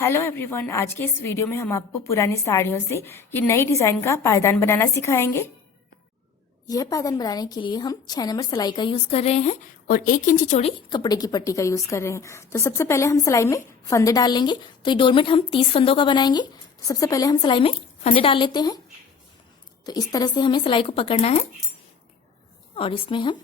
Hello everyone, आज के इस वीडियो में हम आपको पुरानी साड़ियों से ये नई डिजाइन का पायदान बनाना सिखाएंगे। यह पायदान बनाने के लिए हम 6 नंबर सिलाई का यूज कर रहे हैं और 1 इंच चौड़ी कपड़े की पट्टी का यूज कर रहे हैं। तो सबसे पहले हम सिलाई में फंदे डाल लेंगे। तो ये डोरमेट हम 30 फंदों का बनाएंगे। तो सबसे पहले हम सिलाई में फंदे डाल लेते हैं। तो इस तरह से हमें सिलाई को पकड़ना है और इसमें हम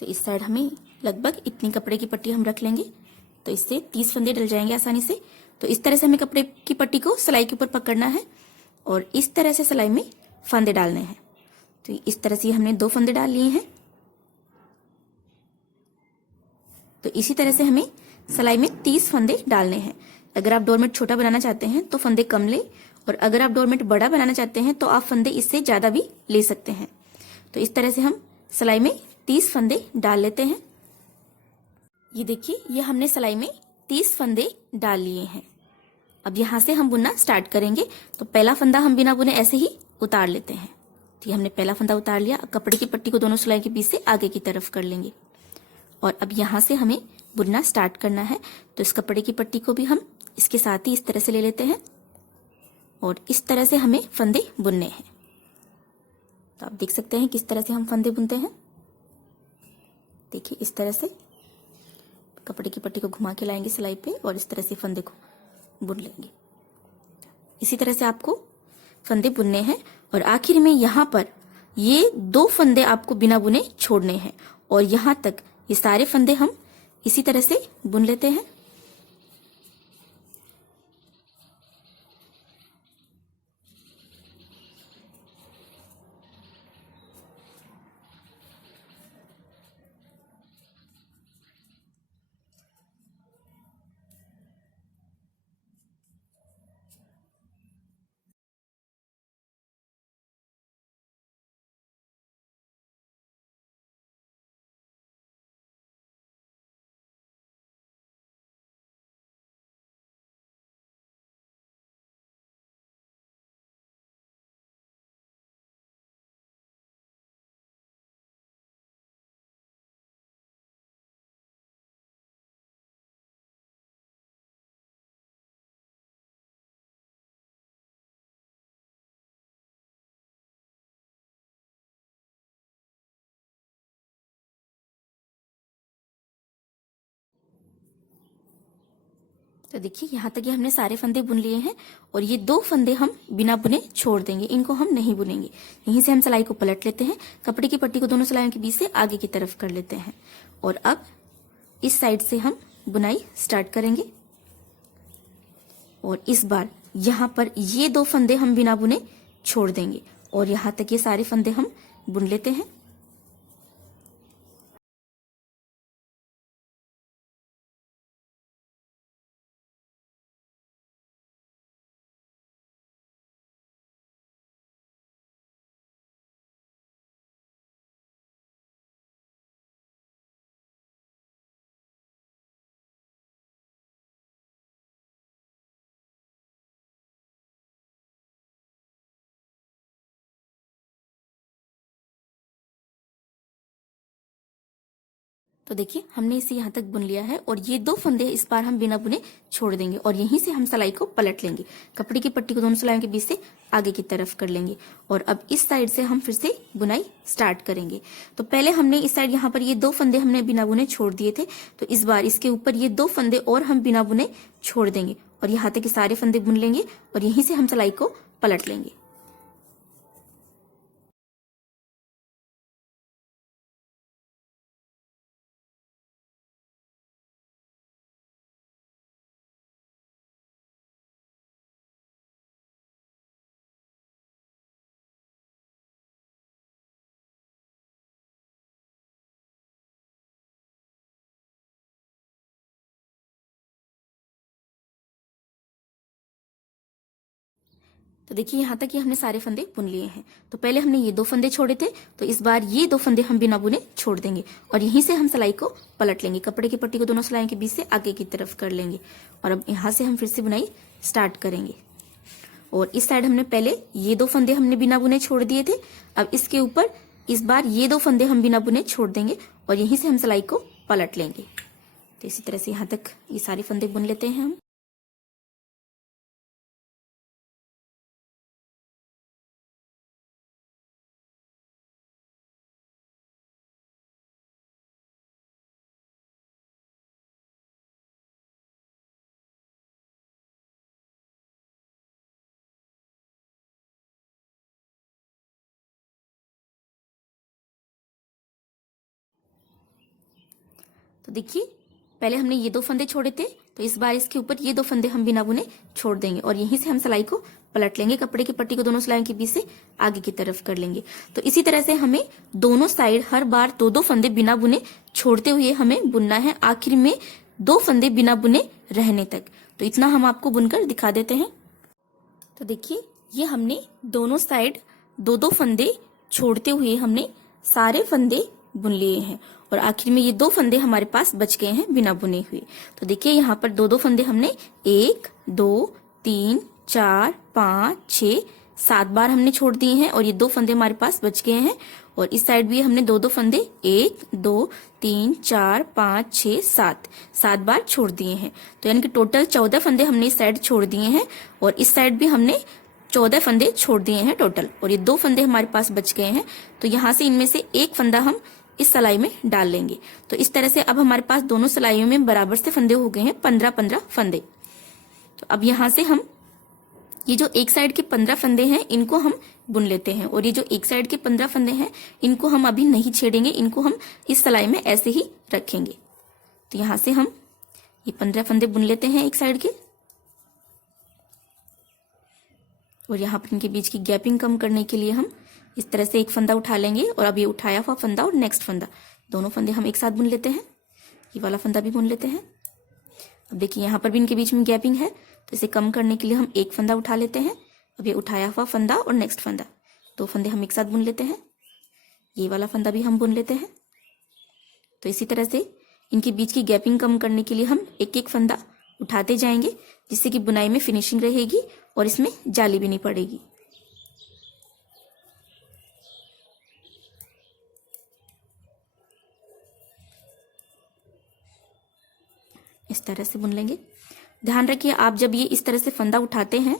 तो इस साइड हमें लगभग इतनी कपड़े की पट्टी हम रख लेंगे। तो इससे 30 फंदे डल जाएंगे आसानी से। तो इस तरह से हमें कपड़े की पट्टी को सिलाई के ऊपर पकड़ना है और इस तरह से सिलाई में फंदे डालने हैं। तो इस तरह से हमने 2 फंदे डाल लिए हैं। तो इसी तरह से हमें सिलाई में 30 फंदे डालने हैं। अगर आप डोरमेट छोटा बनाना चाहते हैं तो फंदे कम ले, और अगर आप डोरमेट बड़ा बनाना चाहते हैं तो आप फंदे इससे ज्यादा भी ले सकते हैं। तो इस तरह से हम सिलाई में 30 फंदे डाल लेते हैं। ये देखिए, ये हमने सिलाई में 30 फंदे डाल लिए हैं। अब यहाँ से हम बुनना स्टार्ट करेंगे। तो पहला फंदा हम बिना बुने ऐसे ही उतार लेते हैं। तो ये हमने पहला फंदा उतार लिया। अब कपड़े की पट्टी को दोनों सिलाई के बीच से आगे की तरफ कर लेंगे और अब यहाँ से हमें बुनना स्टार्ट करना है। तो इस कपड़े की पट्टी को भी हम इसके साथ ही इस तरह से ले लेते हैं और इस तरह से हमें फंदे बुनने हैं। तो आप देख सकते हैं किस तरह से हम फंदे बुनते हैं। देखिए, इस तरह से कपड़े की पट्टी को घुमा के लाएंगे सिलाई पे और इस तरह से फंदे को बुन लेंगे। इसी तरह से आपको फंदे बुनने हैं और आखिर में यहाँ पर ये 2 फंदे आपको बिना बुने छोड़ने हैं और यहाँ तक ये सारे फंदे हम इसी तरह से बुन लेते हैं। तो देखिए, यहाँ तक ये हमने सारे फंदे बुन लिए हैं और ये 2 फंदे हम बिना बुने छोड़ देंगे, इनको हम नहीं बुनेंगे। यहीं से हम सिलाई को पलट लेते हैं, कपड़े की पट्टी को दोनों सिलाइयों के बीच से आगे की तरफ कर लेते हैं और अब इस साइड से हम बुनाई स्टार्ट करेंगे। और इस बार यहाँ पर ये 2 फंदे हम बिना बुने छोड़ देंगे और यहाँ तक ये सारे फंदे हम बुन लेते हैं। तो देखिए, हमने इसे यहाँ तक बुन लिया है और ये 2 फंदे इस बार हम बिना बुने छोड़ देंगे और यहीं से हम सिलाई को पलट लेंगे, कपड़े की पट्टी को दोनों सिलाइयों के बीच से आगे की तरफ कर लेंगे और अब इस साइड से हम फिर से बुनाई स्टार्ट करेंगे। तो पहले हमने इस साइड यहाँ पर ये 2 फंदे हमने बिना बुने छोड़ दिए थे, तो इस बार इसके ऊपर ये 2 फंदे और हम बिना बुने छोड़ देंगे और यहाँ तक सारे फंदे बुन लेंगे और यहीं से हम सिलाई को पलट लेंगे। तो देखिए, यहाँ तक ये हमने सारे फंदे बुन लिए हैं। तो पहले हमने ये 2 फंदे छोड़े थे, तो इस बार ये 2 फंदे हम बिना बुने छोड़ देंगे और यहीं से हम सिलाई को पलट लेंगे, कपड़े की पट्टी को दोनों सिलाइयों के बीच से आगे की तरफ कर लेंगे और अब यहाँ से हम फिर से बुनाई स्टार्ट करेंगे। और इस साइड हमने पहले ये 2 फंदे हमने बिना बुने छोड़ दिए थे, अब इसके ऊपर इस बार ये 2 फंदे हम बिना बुने छोड़ देंगे और यहीं से हम सिलाई को पलट लेंगे। तो इसी तरह से यहाँ तक ये सारे फंदे बुन लेते हैं हम। तो देखिए पहले हमने ये 2 फंदे छोड़े थे, तो इस बार इसके ऊपर ये 2 फंदे हम बिना बुने छोड़ देंगे और यहीं से हम सिलाई को पलट लेंगे। कपड़े की पट्टी को दोनों सिलाइयों के बीच से आगे की तरफ कर लेंगे। तो इसी तरह से हमें दोनों साइड हर बार 2-2 फंदे बिना बुने छोड़ते हुए हमें बुनना है, आखिर में 2 फंदे बिना बुने रहने तक। तो इतना हम आपको बुनकर दिखा देते हैं। तो देखिए ये हमने दोनों साइड 2-2 फंदे छोड़ते हुए हमने सारे फंदे बुन लिए हैं और आखिर में ये 2 फंदे हमारे पास बच गए हैं बिना बुने हुए। तो देखिए यहाँ पर 2-2 फंदे हमने 1, 2, 3, 4, 5, 6, 7 बार हमने छोड़ दिए हैं और ये 2 फंदे हमारे पास बच गए हैं। और इस साइड भी हमने 2-2 फंदे 1, 2, 3, 4, 5, 6, 7 बार छोड़ दिए हैं। तो यानी कि टोटल 14 फंदे हमने इस साइड छोड़ दिए हैं और इस साइड भी हमने 14 फंदे छोड़ दिए हैं टोटल। और ये 2 फंदे हमारे पास बच गए हैं, तो यहाँ से इनमें से एक फंदा हम इस सिलाई में डाल लेंगे। तो इस तरह से अब हमारे पास दोनों सिलाइयों में बराबर से फंदे हो गए हैं, 15-15 फंदे। तो अब यहाँ से हम ये जो एक साइड के 15 फंदे हैं इनको हम बुन लेते हैं और ये जो एक साइड के 15 फंदे हैं इनको हम अभी नहीं छेड़ेंगे, इनको हम इस सिलाई में ऐसे ही रखेंगे। तो यहाँ से हम ये 15 फंदे बुन लेते हैं एक साइड के और यहाँ पर इनके बीच की गैपिंग कम करने के लिए हम इस तरह से एक फंदा उठा लेंगे और अब ये उठाया हुआ फंदा और नेक्स्ट फंदा दोनों फंदे हम एक साथ बुन लेते हैं। ये वाला फंदा भी बुन लेते हैं। अब देखिए यहाँ पर भी इनके बीच में गैपिंग है, तो इसे कम करने के लिए हम एक फंदा उठा लेते हैं। अब ये उठाया हुआ फंदा और नेक्स्ट फंदा 2 फंदे हम एक साथ बुन लेते हैं। ये वाला फंदा भी हम बुन लेते हैं। तो इसी तरह से इनके बीच की गैपिंग कम करने के लिए हम एक एक फंदा उठाते जाएंगे, जिससे कि बुनाई में फिनिशिंग रहेगी और इसमें जाली भी नहीं पड़ेगी। इस तरह से बुन लेंगे। ध्यान रखिए आप जब ये इस तरह से फंदा उठाते हैं,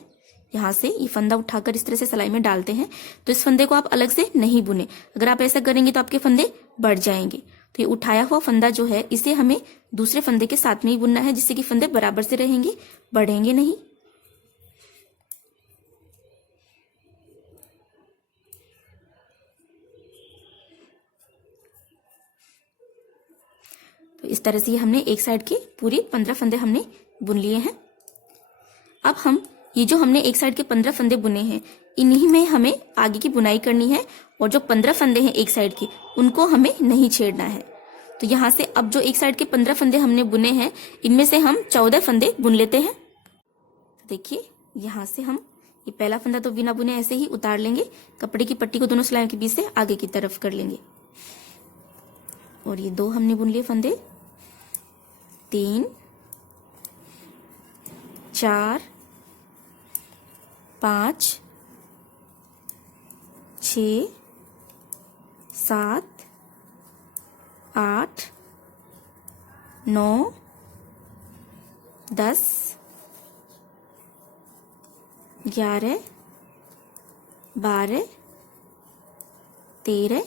यहाँ से ये फंदा उठाकर इस तरह से सिलाई में डालते हैं, तो इस फंदे को आप अलग से नहीं बुने। अगर आप ऐसा करेंगे तो आपके फंदे बढ़ जाएंगे। तो ये उठाया हुआ फंदा जो है इसे हमें दूसरे फंदे के साथ में ही बुनना है, जिससे कि फंदे बराबर से रहेंगे, बढ़ेंगे नहीं। तो इस तरह से ये हमने एक साइड के पूरे 15 फंदे हमने बुन लिए हैं। अब हम ये जो हमने एक साइड के 15 फंदे बुने हैं इन्हीं में हमें आगे की बुनाई करनी है और जो 15 फंदे हैं एक साइड के उनको हमें नहीं छेड़ना है। तो यहाँ से अब जो एक साइड के 15 फंदे हमने बुने हैं इनमें से हम 14 फंदे बुन लेते हैं। देखिए यहाँ से हम ये पहला फंदा तो बिना बुने ऐसे ही उतार लेंगे, कपड़े की पट्टी को दोनों सिलाइयों के बीच से आगे की तरफ कर लेंगे और ये 2 हमने बुन लिए फंदे, 3, 4, 5, 6, 7, 8, 9, 10, 11, 12, 13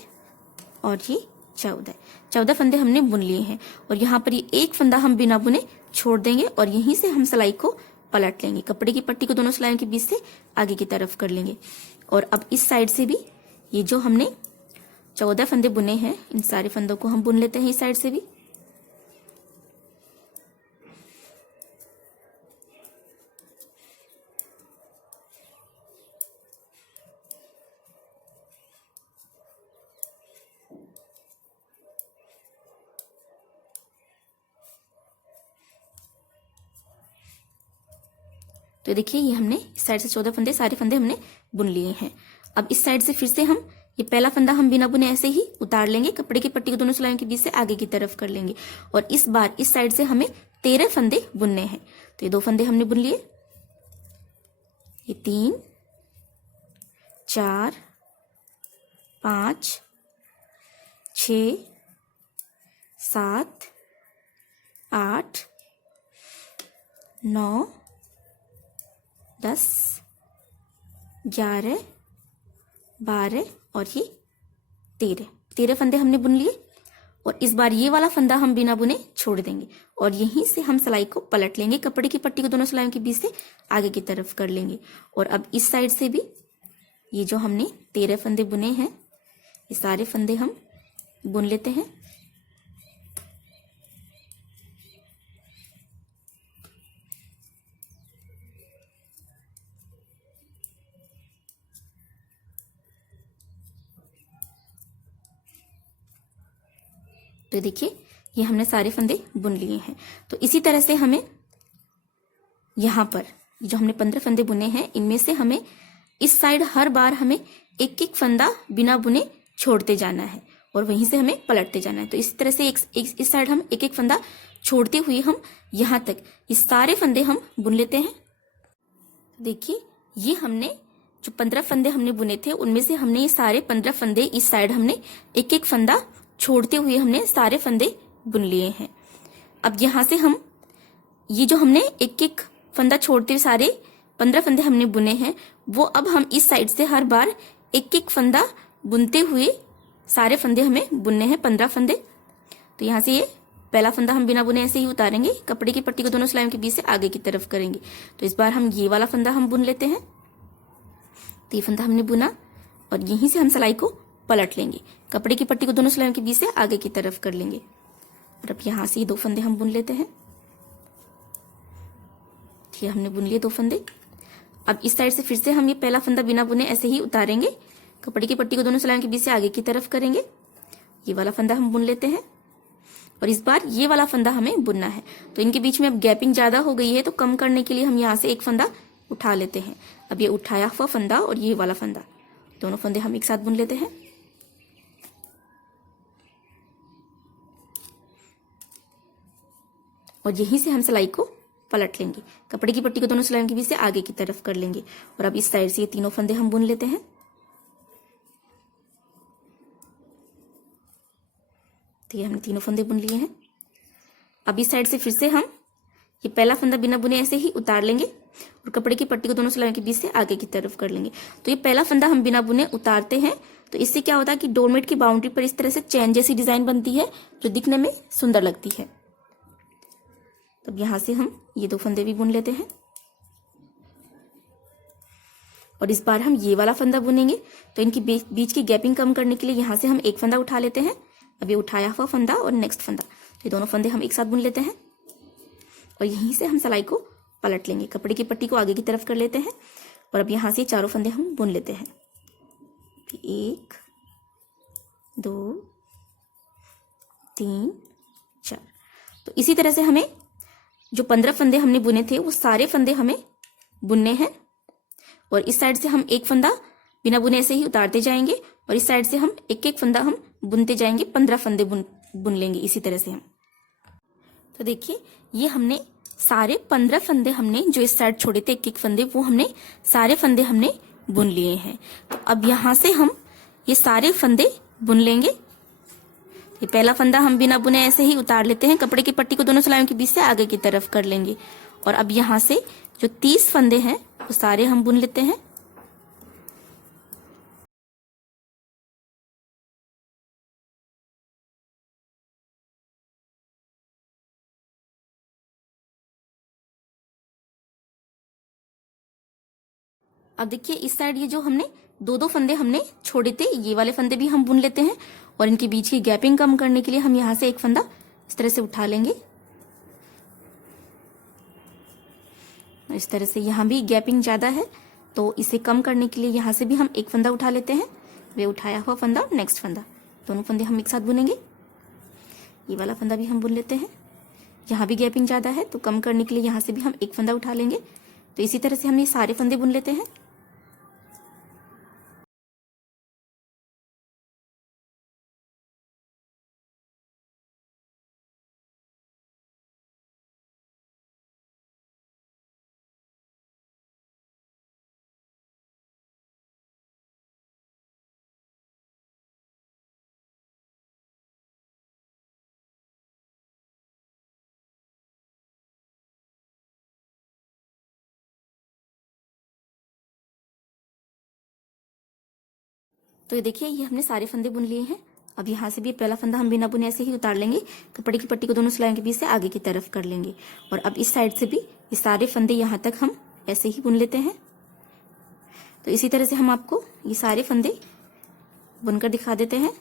और ये 14 फंदे हमने बुन लिए हैं और यहाँ पर ये एक फंदा हम बिना बुने छोड़ देंगे और यहीं से हम सिलाई को पलट लेंगे। कपड़े की पट्टी को दोनों सिलाइयों के बीच से आगे की तरफ कर लेंगे और अब इस साइड से भी ये जो हमने 14 फंदे बुने हैं इन सारे फंदों को हम बुन लेते हैं इस साइड से भी। तो देखिए ये हमने इस साइड से 14 फंदे सारे फंदे हमने बुन लिए हैं। अब इस साइड से फिर से हम ये पहला फंदा हम बिना बुने ऐसे ही उतार लेंगे, कपड़े की पट्टी को दोनों सिलाइयों के बीच से आगे की तरफ कर लेंगे और इस बार इस साइड से हमें 13 फंदे बुनने हैं। तो ये 2 फंदे हमने बुन लिए, ये 3, 4, 5, 6, 7, 8, 9, 10, 11, 12 और ये 13 फंदे हमने बुन लिए और इस बार ये वाला फंदा हम बिना बुने छोड़ देंगे और यहीं से हम सिलाई को पलट लेंगे, कपड़े की पट्टी को दोनों सिलाइयों के बीच से आगे की तरफ कर लेंगे और अब इस साइड से भी ये जो हमने 13 फंदे बुने हैं ये सारे फंदे हम बुन लेते हैं। तो देखिए ये हमने सारे फंदे बुन लिए हैं। तो इसी तरह से हमें यहाँ पर जो हमने 15 फंदे बुने हैं, इनमें से हमें इस साइड हर बार हमें एक एक फंदा बिना बुने छोड़ते जाना है और वहीं से हमें पलटते जाना है। तो इस तरह से इस साइड हम एक एक फंदा छोड़ते हुए हम यहाँ तक ये सारे फंदे हम बुन लेते हैं। देखिए ये हमने जो 15 फंदे हमने बुने थे, उनमें से हमने ये सारे 15 फंदे इस साइड हमने एक एक फंदा छोड़ते हुए हमने सारे फंदे बुन लिए हैं। अब यहाँ से हम ये जो हमने एक एक फंदा छोड़ते हुए सारे 15 फंदे हमने बुने हैं, वो अब हम इस साइड से हर बार एक एक फंदा बुनते हुए सारे फंदे हमें बुनने हैं, 15 फंदे। तो यहाँ से ये पहला फंदा हम बिना बुने ऐसे ही उतारेंगे, कपड़े की पट्टी को दोनों सिलाइयों के बीच से आगे की तरफ करेंगे। तो इस बार हम ये वाला फंदा हम बुन लेते हैं। तो ये फंदा हमने बुना और यहीं से हम सिलाई को पलट लेंगे, कपड़े की पट्टी को दोनों सिलाइयों के बीच से आगे की तरफ कर लेंगे। और अब यहाँ से ये 2 फंदे हम बुन लेते हैं। ये हमने बुन लिए 2 फंदे। अब इस साइड से फिर से हम ये पहला फंदा बिना बुने ऐसे ही उतारेंगे, कपड़े की पट्टी को दोनों सिलाइयों के बीच से आगे की तरफ करेंगे। ये वाला फंदा हम बुन लेते हैं और इस बार ये वाला फंदा हमें बुनना है। तो इनके बीच में अब गैपिंग ज्यादा हो गई है, तो कम करने के लिए हम यहाँ से एक फंदा उठा लेते हैं। अब ये उठाया हुआ फंदा और ये वाला फंदा, दोनों फंदे हम एक साथ बुन लेते हैं। और यहीं से हम सिलाई को पलट लेंगे, कपड़े की पट्टी को दोनों सिलाइयों के बीच से आगे की तरफ कर लेंगे। और अब इस साइड से ये तीनों फंदे हम बुन लेते हैं। तो ये हमने तीनों फंदे बुन लिए हैं। अब इस साइड से फिर से हम ये पहला फंदा बिना बुने ऐसे ही उतार लेंगे और कपड़े की पट्टी को दोनों सिलाइयों के बीच से आगे की तरफ कर लेंगे। तो ये पहला फंदा हम बिना बुने उतारते हैं, तो इससे क्या होता है कि डोरमेट की बाउंड्री पर इस तरह से चैन जैसी डिजाइन बनती है, जो दिखने में सुंदर लगती है। तब यहां से हम ये 2 फंदे भी बुन लेते हैं और इस बार हम ये वाला फंदा बुनेंगे। तो इनकी बीच की गैपिंग कम करने के लिए यहां से हम एक फंदा उठा लेते हैं। अब ये उठाया हुआ फंदा और नेक्स्ट फंदा, तो ये दोनों फंदे हम एक साथ बुन लेते हैं और यहीं से हम सिलाई को पलट लेंगे, कपड़े की पट्टी को आगे की तरफ कर लेते हैं। और अब यहां से चारों फंदे हम बुन लेते हैं। 1 2 3 4। तो इसी तरह से हमें जो 15 फंदे हमने बुने थे, वो सारे फंदे हमें बुनने हैं। और इस साइड से हम एक फंदा बिना बुने ऐसे ही उतारते जाएंगे और इस साइड से हम एक एक फंदा हम बुनते जाएंगे, 15 फंदे बुन लेंगे इसी तरह से हम। तो देखिए ये हमने सारे 15 फंदे हमने जो इस साइड छोड़े थे एक एक फंदे, वो हमने सारे फंदे हमने बुन लिए हैं। तो अब यहां से हम ये सारे फंदे बुन लेंगे। ये पहला फंदा हम बिना बुने ऐसे ही उतार लेते हैं, कपड़े की पट्टी को दोनों सिलाइयों के बीच से आगे की तरफ कर लेंगे। और अब यहां से जो 30 फंदे हैं वो सारे हम बुन लेते हैं। अब देखिए इस साइड ये जो हमने 2 फंदे हमने छोड़े थे, ये वाले फंदे भी हम बुन लेते हैं और इनके बीच की गैपिंग कम करने के लिए हम यहां से एक फंदा इस तरह से उठा लेंगे। इस तरह से यहां भी गैपिंग ज्यादा है, तो इसे कम करने के लिए यहां से भी हम एक फंदा उठा लेते हैं। वे उठाया हुआ फंदा और नेक्स्ट फंदा, दोनों फंदे हम एक साथ बुनेंगे। ये वाला फंदा भी हम बुन लेते हैं। यहाँ भी गैपिंग ज्यादा है, तो कम करने के लिए यहाँ से भी हम एक फंदा उठा लेंगे। तो इसी तरह से हम ये सारे फंदे बुन लेते हैं। तो ये देखिए ये हमने सारे फंदे बुन लिए हैं। अब यहाँ से भी पहला फंदा हम बिना बुने ऐसे ही उतार लेंगे, कपड़े की पट्टी को दोनों सिलाइयों के बीच से आगे की तरफ कर लेंगे। और अब इस साइड से भी ये सारे फंदे यहाँ तक हम ऐसे ही बुन लेते हैं। तो इसी तरह से हम आपको ये सारे फंदे बुनकर दिखा देते हैं।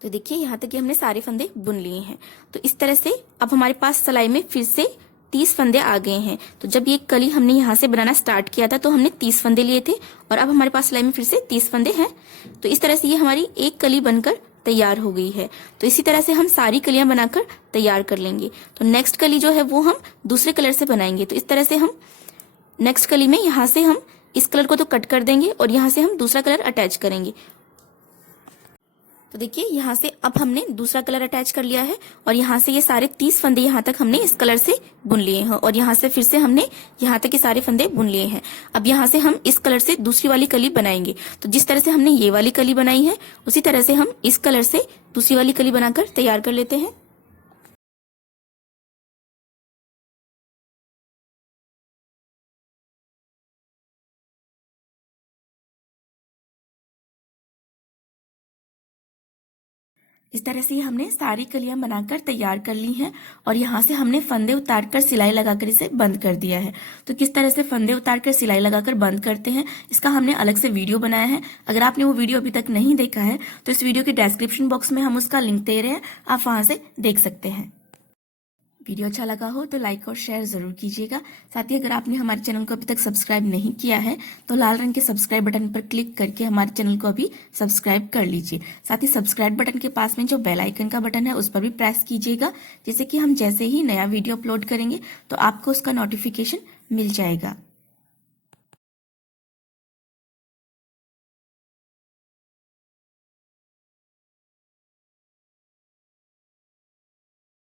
तो देखिए यहाँ तक ये हमने सारे फंदे बुन लिए हैं। तो इस तरह से अब हमारे पास सिलाई में फिर से 30 फंदे आ गए हैं। तो जब ये कली हमने यहाँ से बनाना स्टार्ट किया था तो हमने 30 फंदे लिए थे और अब हमारे पास सिलाई में फिर से 30 फंदे हैं। तो इस तरह से ये हमारी एक कली बनकर तैयार हो गई है। तो इसी तरह से हम सारी कलियां बनाकर तैयार कर लेंगे। तो नेक्स्ट कली जो है वो हम दूसरे कलर से बनाएंगे। तो इस तरह से हम नेक्स्ट कली में यहाँ से हम इस कलर को तो कट कर देंगे और यहाँ से हम दूसरा कलर अटैच करेंगे। तो देखिए यहाँ से अब हमने दूसरा कलर अटैच कर लिया है और यहाँ से ये सारे 30 फंदे यहाँ तक हमने इस कलर से बुन लिए हैं और यहाँ से फिर से हमने यहाँ तक के सारे फंदे बुन लिए हैं। अब यहाँ से हम इस कलर से दूसरी वाली कली बनाएंगे। तो जिस तरह से हमने ये वाली कली बनाई है उसी तरह से हम इस कलर से दूसरी वाली कली बनाकर तैयार कर लेते हैं। इस तरह से हमने सारी कलियां बनाकर तैयार कर ली हैं और यहाँ से हमने फंदे उतारकर सिलाई लगाकर इसे बंद कर दिया है। तो किस तरह से फंदे उतारकर सिलाई लगाकर बंद करते हैं इसका हमने अलग से वीडियो बनाया है। अगर आपने वो वीडियो अभी तक नहीं देखा है तो इस वीडियो के डिस्क्रिप्शन बॉक्स में हम उसका लिंक दे रहे हैं, आप वहां से देख सकते हैं। वीडियो अच्छा लगा हो तो लाइक और शेयर जरूर कीजिएगा। साथ ही अगर आपने हमारे चैनल को अभी तक सब्सक्राइब नहीं किया है तो लाल रंग के सब्सक्राइब बटन पर क्लिक करके हमारे चैनल को अभी सब्सक्राइब कर लीजिए। साथ ही सब्सक्राइब बटन के पास में जो बेल आइकन का बटन है उस पर भी प्रेस कीजिएगा, जिससे कि हम जैसे ही नया वीडियो अपलोड करेंगे तो आपको उसका नोटिफिकेशन मिल जाएगा।